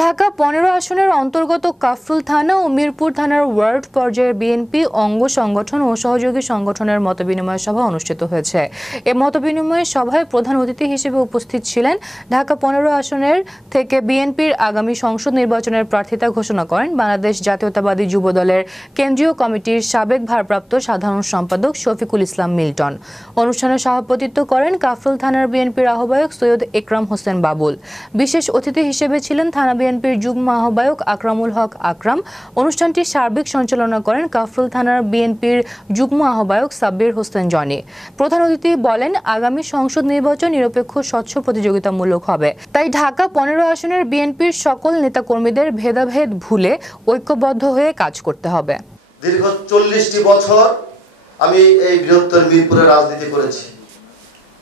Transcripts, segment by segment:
ঢাকা ১৫ আসনের অন্তর্গত কাফরুল থানা ও মিরপুর থানার ওয়ার্ড পর্যায়ের বিএনপি অঙ্গ সংগঠন ও সহযোগী সংগঠনের মতবিনিময় সভা অনুষ্ঠিত হয়েছে। এ মতবিনিময় সভায় প্রধান অতিথি হিসেবে উপস্থিত ছিলেন ঢাকা ১৫ আসনের থেকে বিএনপির আগামী সংসদ নির্বাচনের প্রার্থিতা ঘোষণা করেন বাংলাদেশ জাতীয়তাবাদী যুব দলের কেন্দ্রীয় কমিটির সাবেক ভারপ্রাপ্ত সাধারণ সম্পাদক শফিকুল ইসলাম মিল্টন। অনুষ্ঠানে সভাপতিত্ব করেন কাফরুল থানার বিএনপির আহ্বায়ক সৈয়দ একরাম হোসেন বাবুল। বিশেষ অতিথি হিসেবে ছিলেন থানা বিএনপির যুগ্ম আহ্বায়ক আকরামুল হক আকরাম। অনুষ্ঠানটি সার্বিক সঞ্চালনা করেন কাফরুল থানার বিএনপির যুগ্ম আহ্বায়ক সাব্বির হোসেন জনি। প্রধান অতিথি বলেন, আগামী সংসদ নির্বাচন নিরপেক্ষ, স্বচ্ছ, প্রতিযোগিতামূলক হবে। তাই ঢাকা ১৫ আসনের বিএনপির সকল নেতাকর্মীদের ভেদাভেদ ভুলে ঐক্যবদ্ধ হয়ে কাজ করতে হবে। দীর্ঘ ৪০টি বছর আমি এই বৃহত্তর মিরপুরে রাজনীতি করেছি।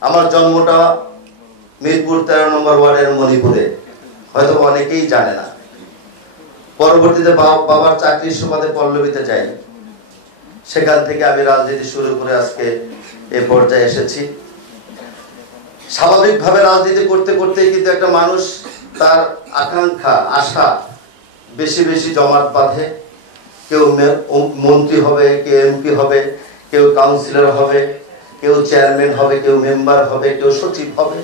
আমার জন্মটা মিরপুর ১৩ নম্বর ওয়ার্ডের মণিপুরে, হয়তো অনেকেই জানে না। পরবর্তীতে বাবার চাকরির সুবাদে পল্লবীতে যাই, সেখান থেকে আমি রাজনীতি শুরু করে আজকে এই পর্যায়ে এসেছি। স্বাভাবিকভাবে রাজনীতি করতে করতেই কিন্তু একটা মানুষ তার আকাঙ্ক্ষা, আশা বেশি বেশি জমাট বাঁধে। কেউ মন্ত্রী হবে, কেউ এমপি হবে, কেউ কাউন্সিলর হবে, কেউ চেয়ারম্যান হবে, কেউ মেম্বার হবে, কেউ সচিব হবে।